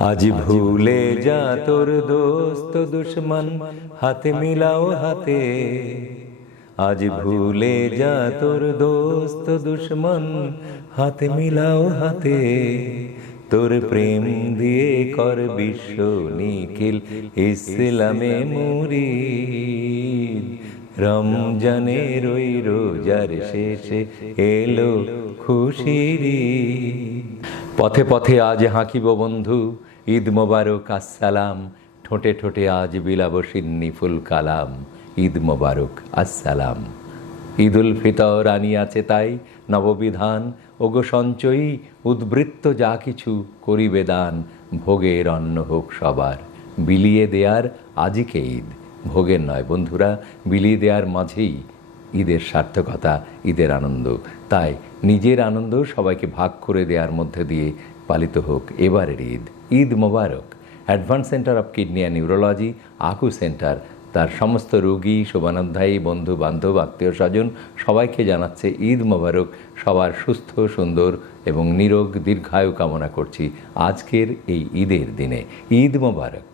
आज भूले जा तोर दोस्त दुश्मन हाथे मिलाओ हाथे। आज भूले जा तोर दोस्त दुश्मन हाथे मिलाओ हाथे। তোর প্রেম দিয়ে কর বিশ্ব নিখিল ইসলামে মুরিদ। রমজানের ওই রোজার শেষে এলো খুশির ঈদ। পথে পথে আজ হাঁকিব বন্ধু, ঈদ মোবারক আসসালাম। ঠোঁটে ঠোঁটে আজ বিলাব সিন্নি ফুল কালাম, ঈদ মোবারক আসসালাম। ঈদ উল ফিতর আনিয়াছে তাই নববিধান, ওগো সঞ্চয়ী উদ্বৃত্ত যা কিছু করিবে দান। ভোগের অন্ন হোক সবার, বিলিয়ে দেয়ার আজিকে ঈদ। ভোগের নয় বন্ধুরা, বিলিয়ে দেওয়ার মাঝেই ঈদের সার্থকতা, ঈদের আনন্দ। তাই নিজের আনন্দ সবাইকে ভাগ করে দেওয়ার মধ্যে দিয়ে পালিত হোক এবারের ঈদ। ঈদ মোবারক। Advance centre of kidney and neurology, আকু সেন্টার তার সমস্ত রোগী, শোভানোধ্যায়ী, বন্ধু বান্ধব, আত্মীয় স্বজন সবাইকে জানাচ্ছে ঈদ মোবারক। সবার সুস্থ, সুন্দর এবং নিরোগ দীর্ঘায়ু কামনা করছি আজকের এই ঈদের দিনে। ঈদ মোবারক।